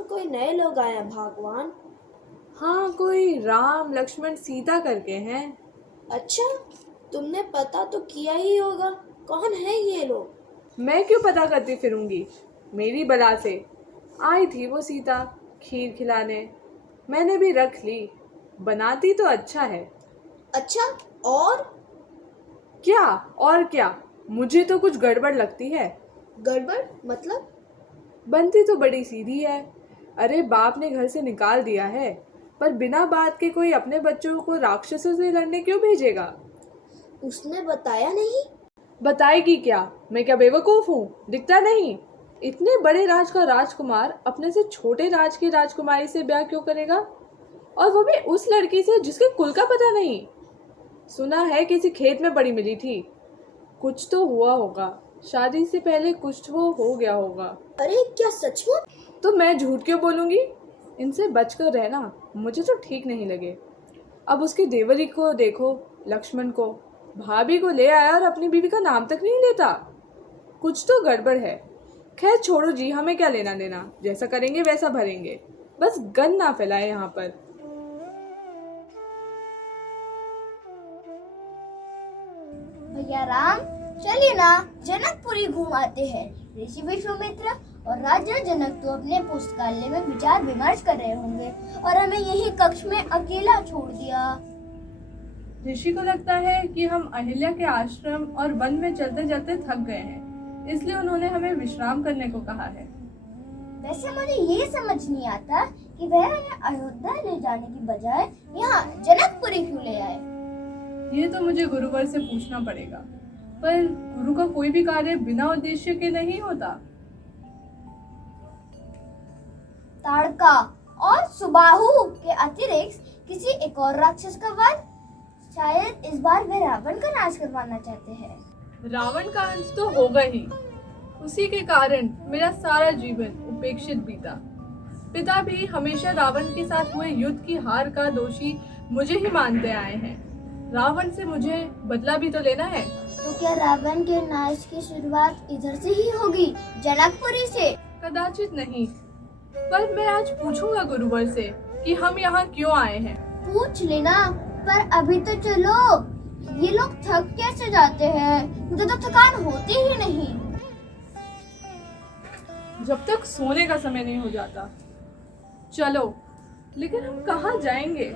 में कोई नए लोग आए हैं भगवान। हाँ, कोई राम लक्ष्मण सीता करके हैं। अच्छा, तुमने पता तो किया ही होगा, कौन है ये लोग? मैं क्यों पता करती फिरूंगी, मेरी बला से आई थी वो सीता खीर खिलाने, मैंने भी रख ली। बनाती तो अच्छा है। अच्छा, और? क्या और क्या, मुझे तो कुछ गड़बड़ लगती है। गड़बड़ मतलब? बनती तो बड़ी सीधी है। अरे बाप ने घर से निकाल दिया है, पर बिना बात के कोई अपने बच्चों को राक्षसों से लड़ने क्यों भेजेगा? उसने बताया नहीं? बताएगी क्या, मैं क्या बेवकूफ हूँ, दिखता नहीं? इतने बड़े राज का राजकुमार अपने से छोटे राज की राजकुमारी से ब्याह क्यों करेगा, और वो भी उस लड़की से जिसके कुल का पता नहीं? सुना है किसी खेत में बड़ी मिली थी। कुछ तो हुआ होगा, शादी से पहले कुछ तो हो गया होगा। अरे क्या सचमुच? तो मैं झूठ क्यों बोलूंगी? इनसे बचकर रहना मुझे तो ठीक नहीं लगे। अब उसकी देवरी को देखो, लक्ष्मण को, भाभी को ले आया और अपनी बीवी का नाम तक नहीं लेता। कुछ तो गड़बड़ है। खैर छोड़ो जी, हमें क्या लेना देना, जैसा करेंगे वैसा भरेंगे, बस गंद ना फैलाए यहाँ पर। भैया राम, चलिए ना जनकपुरी घूम आते हैं। ऋषि विश्वामित्र और राजा जनक तो अपने पुस्तकालय में विचार विमर्श कर रहे होंगे और हमें यही कक्ष में अकेला छोड़ दिया। ऋषि को लगता है कि हम अहिल्या के आश्रम और वन में चलते चलते थक गए हैं, इसलिए उन्होंने हमें विश्राम करने को कहा है। वैसे मुझे ये समझ नहीं आता कि वह हमें अयोध्या ले जाने की बजाय यहाँ जनकपुरी क्यों ले आए। ये तो मुझे गुरुवर से पूछना पड़ेगा, पर गुरु का कोई भी कार्य बिना उद्देश्य के नहीं होता। ताड़का और सुबाहु के अतिरिक्त किसी एक और राक्षस का वध, शायद इस बार वे रावण का नाश करवाना चाहते हैं। रावण का अंत तो होगा ही, उसी के कारण मेरा सारा जीवन उपेक्षित बीता। पिता भी हमेशा रावण के साथ हुए युद्ध की हार का दोषी मुझे ही मानते आए हैं। रावण से मुझे बदला भी तो लेना है। तो क्या रावण के नाश की शुरुआत इधर से ही होगी, जनकपुरी से? कदाचित नहीं, पर मैं आज पूछूंगा गुरुवर से कि हम यहाँ क्यों आए हैं। पूछ लेना, पर अभी तो चलो। ये लोग थक कैसे जाते हैं, मुझे तो थकान होती ही नहीं। जब तक सोने का समय नहीं हो जाता। चलो, लेकिन हम कहाँ जाएंगे?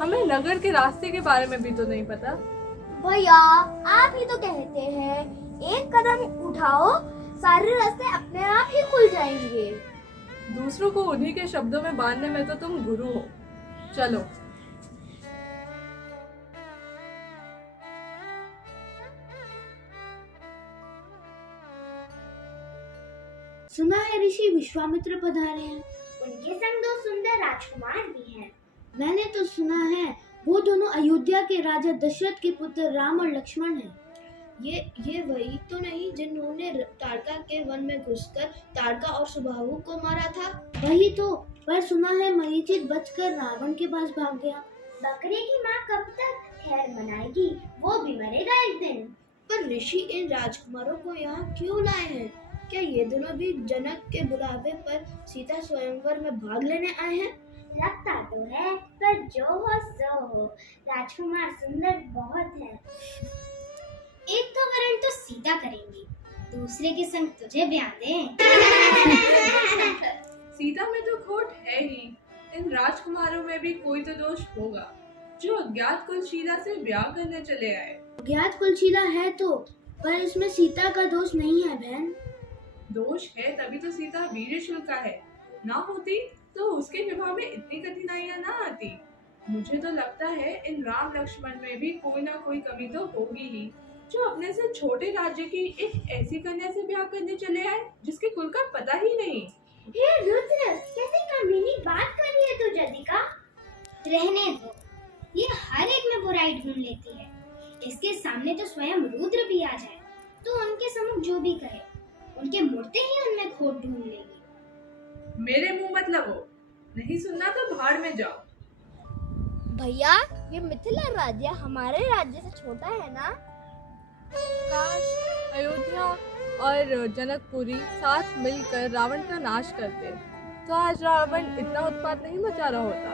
हमें नगर के रास्ते के बारे में भी तो नहीं पता। भैया आप ही तो कहते हैं, एक कदम उठाओ सारे रास्ते अपने आप ही खुल जाएंगे। दूसरों को उन्हीं के शब्दों में बांधने में तो तुम गुरु हो। चलो। सुना है ऋषि विश्वामित्र पधारे हैं। उनके संग दो सुंदर राजकुमार भी हैं। मैंने तो सुना है वो दोनों अयोध्या के राजा दशरथ के पुत्र राम और लक्ष्मण हैं। ये वही तो नहीं जिन्होंने ताड़का के वन में घुसकर ताड़का और सुबाहु को मारा था? वही तो, पर सुना है मरीचित बचकर रावण के पास भाग गया। बकरे की माँ कब तक खैर मनाएगी, वो भी मरेगा एक दिन। पर ऋषि इन राजकुमारों को यहाँ क्यों लाए हैं? क्या ये दोनों भी जनक के बुलावे पर सीता स्वयंवर में भाग लेने आए हैं? लगता तो है, पर जो हो सो हो। राजकुमार सुंदर बहुत है। एक तो वरण तो सीता करेंगी, दूसरे के संग तुझे ब्याह दें। सीता में तो खोट है ही, इन राजकुमारों में भी कोई तो दोष होगा जो अज्ञात कुलशीला से ब्याह करने चले आए। ज्ञात कुलशीला है तो, पर इसमें सीता का दोष नहीं है बहन। दोष है तभी तो सीता वीरशूल का है, ना होती तो उसके विवाह में इतनी कठिनाइयां ना आती। मुझे तो लगता है इन राम लक्ष्मण में भी कोई ना कोई कमी तो होगी ही, जो अपने से छोटे राज्य की एक ऐसी कन्या से ब्याह करने चले आए जिसके कुल का पता ही नहीं। हे रुद्र, कैसी कमीनी बात कर रही है तू जदिका? रहने दो, ये हर एक में बुराई ढूंढ लेती है। इसके सामने तो स्वयं रुद्र भी आ जाए तो उनके सम्मुख जो भी कहे, उनके मुड़ते ही उनमें खोट ढूंढ लेगी। मेरे मुंह मत लगो, नहीं सुनना तो भाड़ में जाओ। भैया, ये मिथिला राज्य हमारे राज्य से छोटा है ना? काश अयोध्या और जनकपुरी साथ मिलकर रावण का नाश करते, तो आज रावण इतना उत्पात नहीं मचा रहा होता।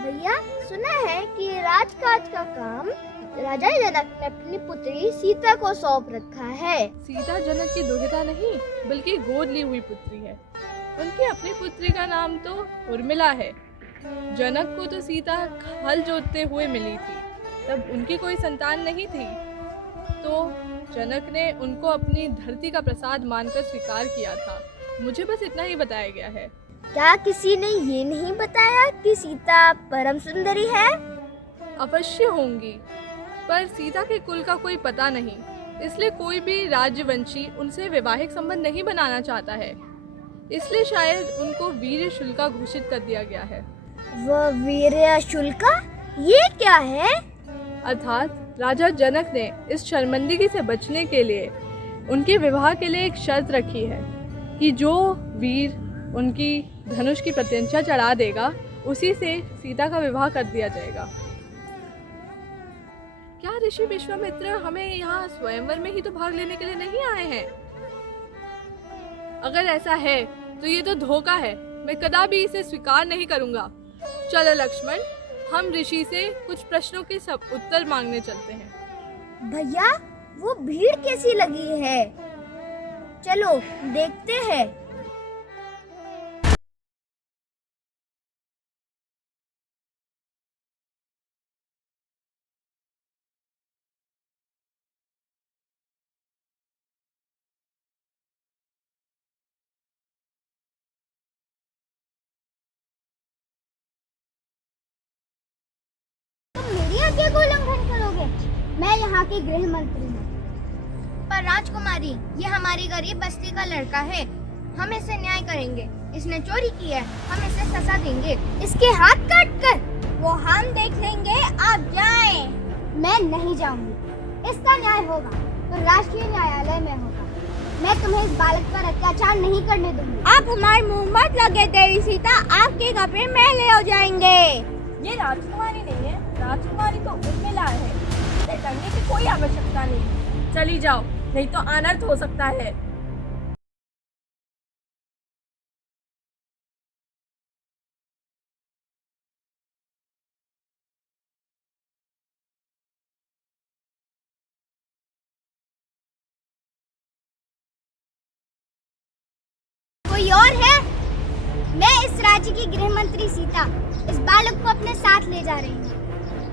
भैया, सुना है कि राजकाज का काम राजा जनक ने अपनी पुत्री सीता को सौंप रखा है। सीता जनक की दुहिता नहीं बल्कि गोद ली हुई पुत्री है। उनकी अपनी पुत्री का नाम तो उर्मिला है। जनक को तो सीता हल जोतते हुए मिली थी, तब उनकी कोई संतान नहीं थी, तो जनक ने उनको अपनी धरती का प्रसाद मानकर स्वीकार किया था। मुझे बस इतना ही बताया गया है। क्या किसी ने ये नहीं बताया कि सीता परम सुंदरी है? अवश्य होंगी, पर सीता के कुल का कोई पता नहीं, इसलिए कोई भी राज्यवंशी उनसे वैवाहिक संबंध नहीं बनाना चाहता है। इसलिए शायद उनको वीर शुल्का घोषित कर दिया गया है। वह वीर्य शुल्का ये क्या है? अर्थात राजा जनक ने इस शर्मिंदगी से बचने के लिए उनके विवाह के लिए एक शर्त रखी है कि जो वीर उनकी धनुष की प्रत्यंचा चढ़ा देगा उसी से सीता का विवाह कर दिया जाएगा। क्या ऋषि विश्वामित्र हमें यहाँ स्वयंवर में ही तो भाग लेने के लिए नहीं आए हैं? अगर ऐसा है तो ये तो धोखा है। मैं कदापि इसे स्वीकार नहीं करूंगा। चलो लक्ष्मण, हम ऋषि से कुछ प्रश्नों के सब उत्तर मांगने चलते हैं। भैया, वो भीड़ कैसी लगी है? चलो देखते हैं। मेरी आज्ञा को उल्लंघन करोगे? मैं यहाँ की गृह मंत्री हूँ। पर राजकुमारी, ये हमारी गरीब बस्ती का लड़का है, हम इसे न्याय करेंगे। इसने चोरी की है, हम इसे सजा देंगे। इसके हाथ काट कर वो हम देख लेंगे, आप जाएं। मैं नहीं जाऊंगी। इसका न्याय होगा तो राष्ट्रीय न्यायालय में होगा। मैं तुम्हें इस बालक पर अत्याचार नहीं करने दूंगी। आप हमारे मुंह मत लगे देवी सीता, आपके कपड़े मैं ले हो जाएंगे। ये राजकुमारी नहीं है, राजकुमारी तो उर्मिला है। इसे करने की कोई आवश्यकता नहीं। चली जाओ, नहीं तो अनर्थ हो सकता है। कोई और है? मैं इस राज्य की गृह मंत्री सीता इस बालक को अपने साथ ले जा रही हूँ।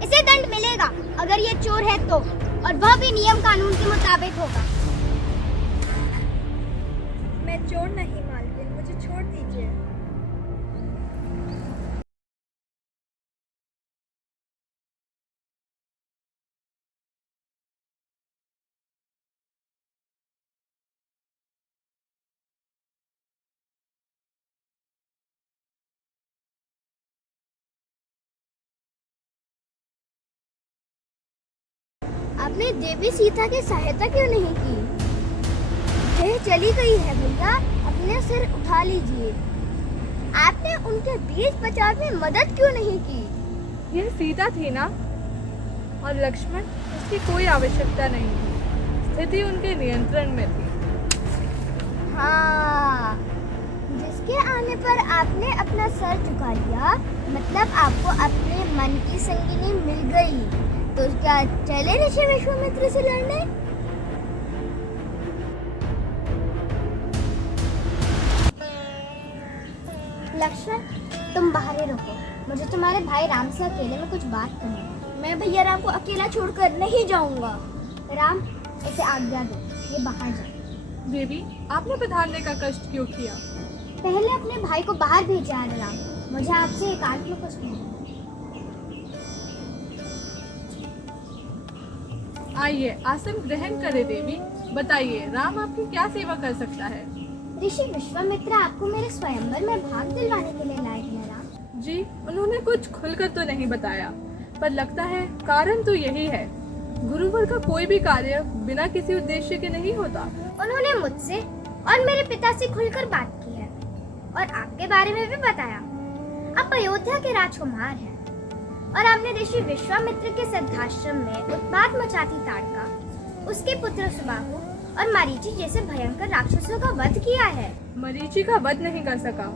इसे दंड मिलेगा अगर ये चोर है तो, और वह भी नियम कानून के मुताबिक होगा। मैं चोर नहीं मालकिन, मुझे छोड़ दीजिए। आपने देवी सीता की सहायता क्यों नहीं की? वह चली गई है भैया, अपने सिर उठा लीजिए। आपने उनके बीच बचाव में मदद क्यों नहीं की? यह सीता थी ना, और लक्ष्मण, इसकी कोई आवश्यकता नहीं थी। स्थिति उनके नियंत्रण में थी। हाँ, जिसके आने पर आपने अपना सर झुका लिया, मतलब आपको अपने मन की संगिनी मिल गई। तो क्या चले ऋषि विश्वामित्र से लड़ने? लक्ष्मण, तुम बाहर ही रुको, मुझे तुम्हारे भाई राम से अकेले में कुछ बात करनी है। मैं भैया राम को अकेला छोड़कर नहीं जाऊंगा। राम, इसे आज्ञा दो, ये बाहर जाए। देवी, आपने प्रधान का कष्ट क्यों किया? पहले अपने भाई को बाहर भेजा है राम, मुझे आपसे एकांत में कुछ कहना है। आइए, आसन ग्रहण करें देवी। बताइए, राम आपकी क्या सेवा कर सकता है? ऋषि विश्वामित्र आपको मेरे स्वयंवर में भाग दिलवाने के लिए लाए हैं राम। जी, उन्होंने कुछ खुलकर तो नहीं बताया, पर लगता है कारण तो यही है। गुरुवर का कोई भी कार्य बिना किसी उद्देश्य के नहीं होता। उन्होंने मुझसे और मेरे पिता से खुलकर बात की है और आपके बारे में भी बताया। आप अयोध्या के राजकुमार हैं और आपने ऋषि विश्वामित्र के सिद्धाश्रम में उत्पात मचाती ताड़का, उसके पुत्र सुबाहु और मरीचि जैसे भयंकर राक्षसों का वध किया है। मरीचि का वध नहीं कर सका,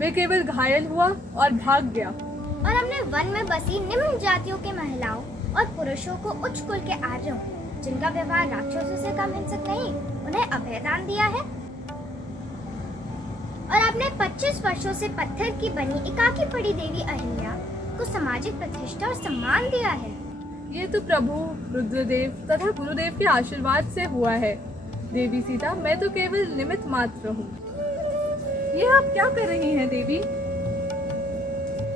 वे केवल घायल हुआ और भाग गया। और हमने वन में बसी निम्न जातियों के महिलाओं और पुरुषों को उच्च कुल के आर्यों, जिनका व्यवहार राक्षसों से कम हिंसक नहीं, उन्हें अभयदान दिया है। और आपने 25 वर्षों से पत्थर की बनी एकाकी पड़ी देवी अहिल्या को सामाजिक प्रतिष्ठा और सम्मान दिया है। ये तो प्रभु रुद्रदेव तथा गुरुदेव के आशीर्वाद से हुआ है। देवी सीता, मैं तो केवल निमित्त मात्र हूँ। ये आप क्या कर रही हैं देवी?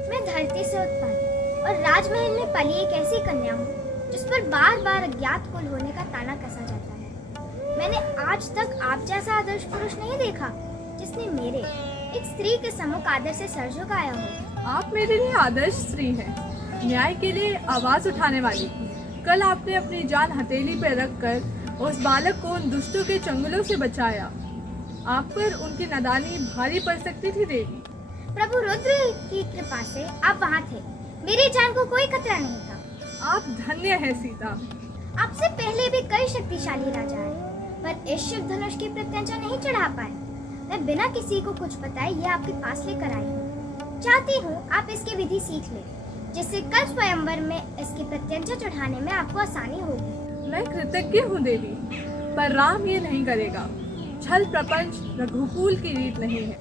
मैं धरती से उत्पन्न और राजमहल में पली एक ऐसी कन्या हूँ जिस पर बार बार अज्ञात कुल होने का ताना कसा जाता है। मैंने आज तक आप जैसा आदर्श पुरुष नहीं देखा जिसने मेरे एक स्त्री के सम्मुख आदर से सर झुकाया हो। आप मेरे लिए आदर्श स्त्री हैं, न्याय के लिए आवाज उठाने वाली। कल आपने अपनी जान हथेली पर रखकर उस बालक को उन दुष्टों के चंगुलों से बचाया। आप पर उनकी नादानी भारी पड़ सकती थी देवी। प्रभु रुद्र की कृपा से आप वहाँ थे, मेरी जान को कोई खतरा नहीं था। आप धन्य है सीता। आपसे पहले भी कई शक्तिशाली राजा आए, पर इस शिव धनुष की प्रत्यंचा नहीं चढ़ा पाए। मैं बिना किसी को कुछ बताए ये आपके पास लेकर आई हूँ। चाहती हूँ आप इसकी विधि सीख ले, जिससे कल स्वयंवर में इसकी प्रत्यंचा चढ़ाने में आपको आसानी होगी। मैं कृतज्ञ हूँ देवी, पर राम ये नहीं करेगा। छल प्रपंच रघुकुल की रीत नहीं है।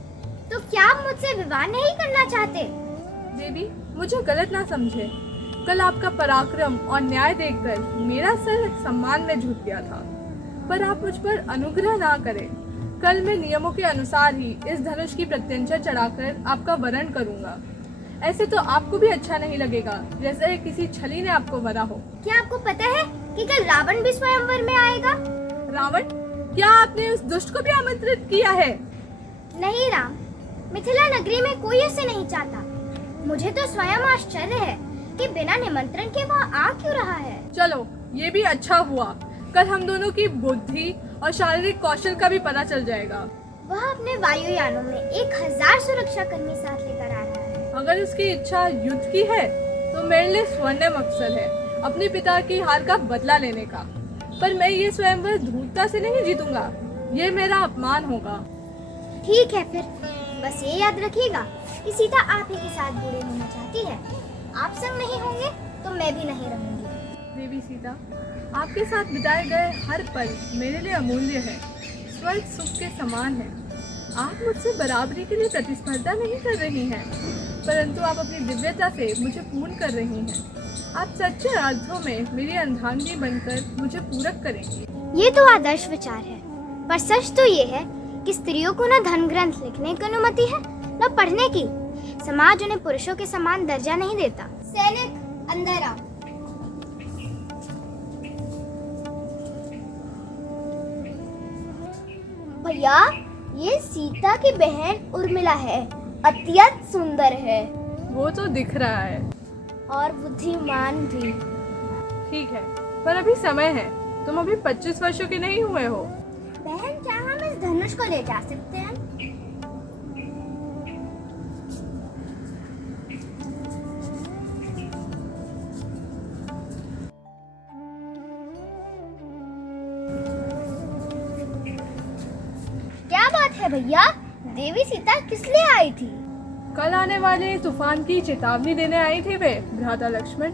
तो क्या आप मुझसे विवाह नहीं करना चाहते? देवी, मुझे गलत ना समझे। कल आपका पराक्रम और न्याय देखकर मेरा सर सम्मान में झुक गया था, पर आप मुझ पर अनुग्रह ना करें। कल मैं नियमों के अनुसार ही इस धनुष की प्रत्यंचा चढ़ाकर आपका वरण करूंगा। ऐसे तो आपको भी अच्छा नहीं लगेगा, जैसे किसी छली ने आपको वरा हो। क्या आपको पता है कि कल रावण भी स्वयंवर में आएगा? रावण? क्या आपने उस दुष्ट को भी आमंत्रित किया है? नहीं राम, मिथिला नगरी में कोई ऐसे नहीं चाहता। मुझे तो स्वयं आश्चर्य है कि बिना निमंत्रण के वह आ क्यों रहा है। चलो, ये भी अच्छा हुआ। कल हम दोनों की बुद्धि और शारीरिक कौशल का भी पता चल जाएगा। वह अपने वायुयानों में 1000 सुरक्षा कर्मी साथ लेकर आ रहा है। अगर उसकी इच्छा युद्ध की है तो मेरे लिए स्वर्णिम अवसर है अपने पिता की हार का बदला लेने का। पर मैं ये स्वयंवर धूर्तता से नहीं जीतूंगा, ये मेरा अपमान होगा। ठीक है, फिर बस ये याद रखिएगा कि सीता आप ही के साथ बूढ़ी होना चाहती है। आप संग नहीं होंगे तो मैं भी नहीं रहूंगी। देवी सीता, आपके साथ बिताए गए हर पल मेरे लिए अमूल्य है, स्वर्ग सुख के समान है। आप मुझसे बराबरी के लिए प्रतिस्पर्धा नहीं कर रही हैं, परंतु आप अपनी दिव्यता से मुझे पूर्ण कर रही हैं। आप सच्चे अर्थों में मेरी अर्धांगिनी बनकर मुझे पूरक करेंगी। ये तो आदर्श विचार है, पर सच तो ये है कि स्त्रियों को न धर्म ग्रंथ लिखने की अनुमति है न पढ़ने की। समाज उन्हें पुरुषों के समान दर्जा नहीं देता। सैनिक, अंदर आओ। भैया, ये सीता की बहन उर्मिला है, अत्यंत सुंदर है वो तो दिख रहा है और बुद्धिमान भी। ठीक है, पर अभी समय है। तुम अभी 25 वर्षों के नहीं हुए हो। बहन, क्या हम इस धनुष को ले जा सकते हैं? क्या बात है भैया, देवी सीता किस लिए आई थी? कल आने वाले तूफान की चेतावनी देने आई थी वे, भ्राता लक्ष्मण।